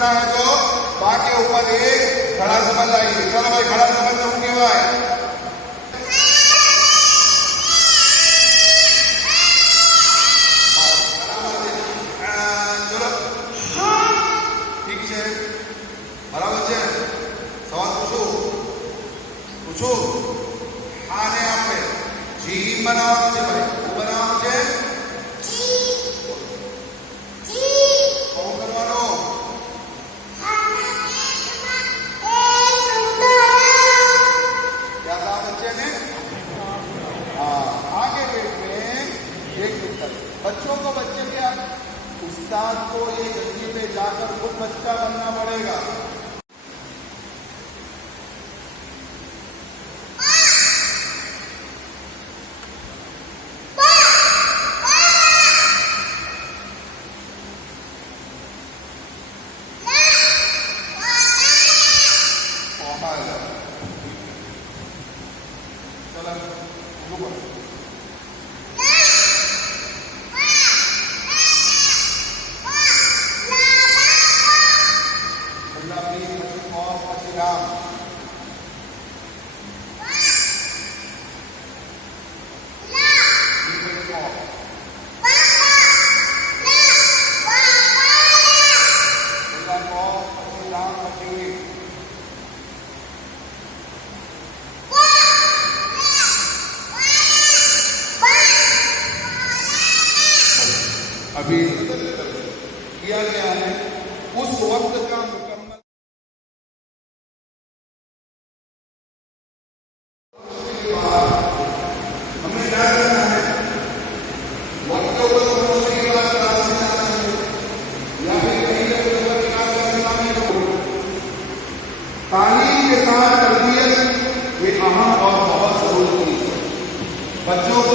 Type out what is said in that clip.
समझना है तो बा के ऊपर एक खड़ा शब्द आइए। चलो भाई, खड़ा शब्द શું કહેવાય? ઠીક છે, બરાબર છે. સવાલ પૂછું. હા ને આપણે જી બનાવવાનું છે ભાઈ. શું બનાવવાનું છે? बच्चों को बच्चे क्या, उस्ताद को ये जगह पे जाकर खुद बच्चा बनना पड़ेगा. अभी किया गया है उस वक्त का मुकम्मल. हमें क्या करना है? वक्त को समझने के बाद क्लास में आना है या फिर कहीं जगह क्लास करना है. तालीम के साथ तरबियत ये अहम और बहुत जरूरी है. बच्चों को